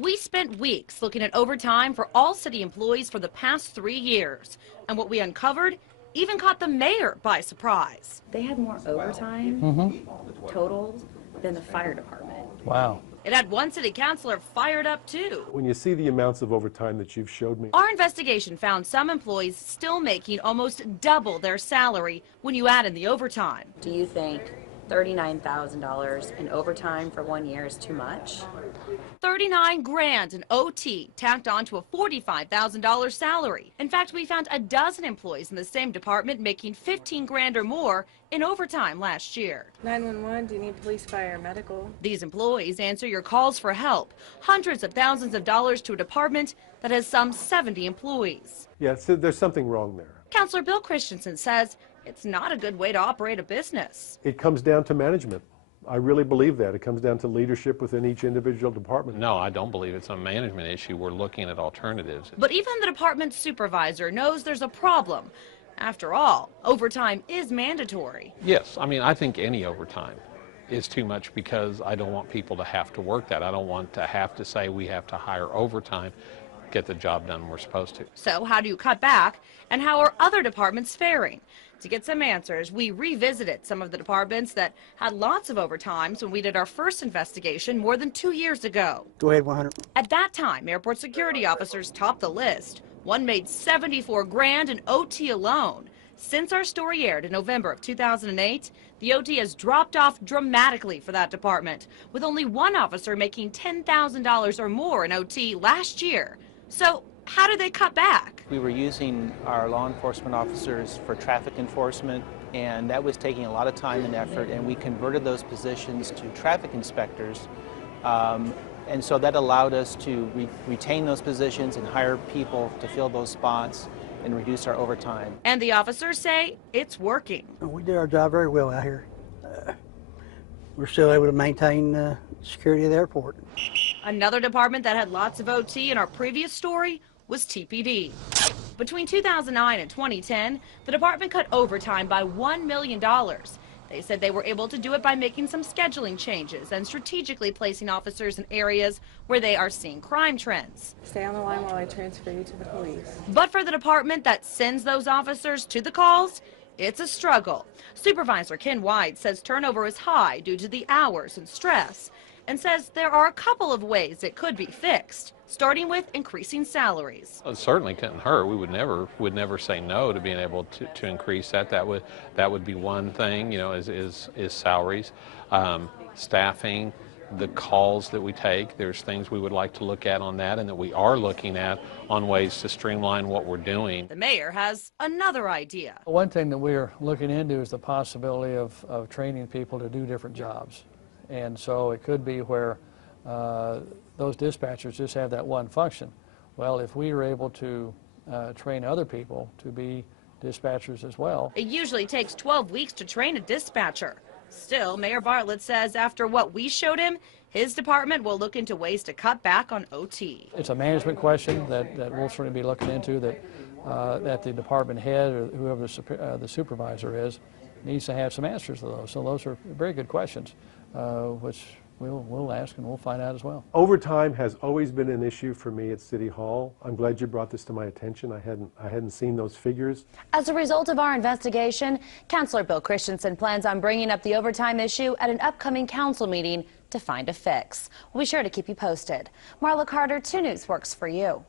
We spent weeks looking at overtime for all city employees for the past 3 years. And what we uncovered even caught the mayor by surprise. They had more overtime total than the fire department. Wow. It had one city councilor fired up too. When you see the amounts of overtime that you've showed me. Our investigation found some employees still making almost double their salary when you add in the overtime. Do you think $39,000 in overtime for 1 year is too much? 39 grand in OT tacked on to a $45,000 salary. In fact, we found a dozen employees in the same department making 15 grand or more in overtime last year. 911, do you need police, fire, medical? These employees answer your calls for help. Hundreds of thousands of dollars to a department that has some 70 employees. Yeah, so there's something wrong there. Councilor Bill Christensen says it's not a good way to operate a business. It comes down to management. I really believe that. It comes down to leadership within each individual department. No, I don't believe it's a management issue. We're looking at alternatives. But even the department supervisor knows there's a problem. After all, overtime is mandatory. Yes, I mean, I think any overtime is too much because I don't want people to have to work that. I don't want to have to say we have to hire overtime, get the job done we're supposed to. So how do you cut back, and how are other departments faring? To get some answers, we revisited some of the departments that had lots of overtimes when we did our first investigation more than 2 years ago. Go ahead, 100. At that time, airport security officers topped the list. One made 74 grand in OT alone. Since our story aired in November of 2008, the OT has dropped off dramatically for that department, with only one officer making $10,000 or more in OT last year. So how did they cut back? We were using our law enforcement officers for traffic enforcement, and that was taking a lot of time and effort, and we converted those positions to traffic inspectors. And so that allowed us to retain those positions and hire people to fill those spots and reduce our overtime. And the officers say it's working. We did our job very well out here. We're still able to maintain security of the airport. Another department that had lots of OT in our previous story was TPD. Between 2009 and 2010, the department cut overtime by $1 million. They said they were able to do it by making some scheduling changes and strategically placing officers in areas where they are seeing crime trends. Stay on the line while I transfer you to the police. But for the department that sends those officers to the calls, it's a struggle. Supervisor Ken White says turnover is high due to the hours and stress, and says there are a couple of ways it could be fixed, starting with increasing salaries. It certainly couldn't hurt. We would never say no to being able to increase that. That would be one thing, you know, is salaries, staffing, the calls that we take. There's things we would like to look at on that, and that we are looking at on ways to streamline what we're doing. The mayor has another idea. One thing that we're looking into is the possibility of training people to do different jobs. And so it could be where those dispatchers just have that one function. Well, if we were able to train other people to be dispatchers as well. It usually takes 12 weeks to train a dispatcher. Still, Mayor Bartlett says after what we showed him, his department will look into ways to cut back on OT. It's a management question that we'll certainly be looking into, that the department head or whoever the supervisor is needs to have some answers to those. So those are very good questions, which we'll ask and we'll find out as well. Overtime has always been an issue for me at City Hall. I'm glad you brought this to my attention. I hadn't seen those figures. As a result of our investigation, Councilor Bill Christensen plans on bringing up the overtime issue at an upcoming council meeting to find a fix. We'll be sure to keep you posted. Marla Carter, 2 News works for you.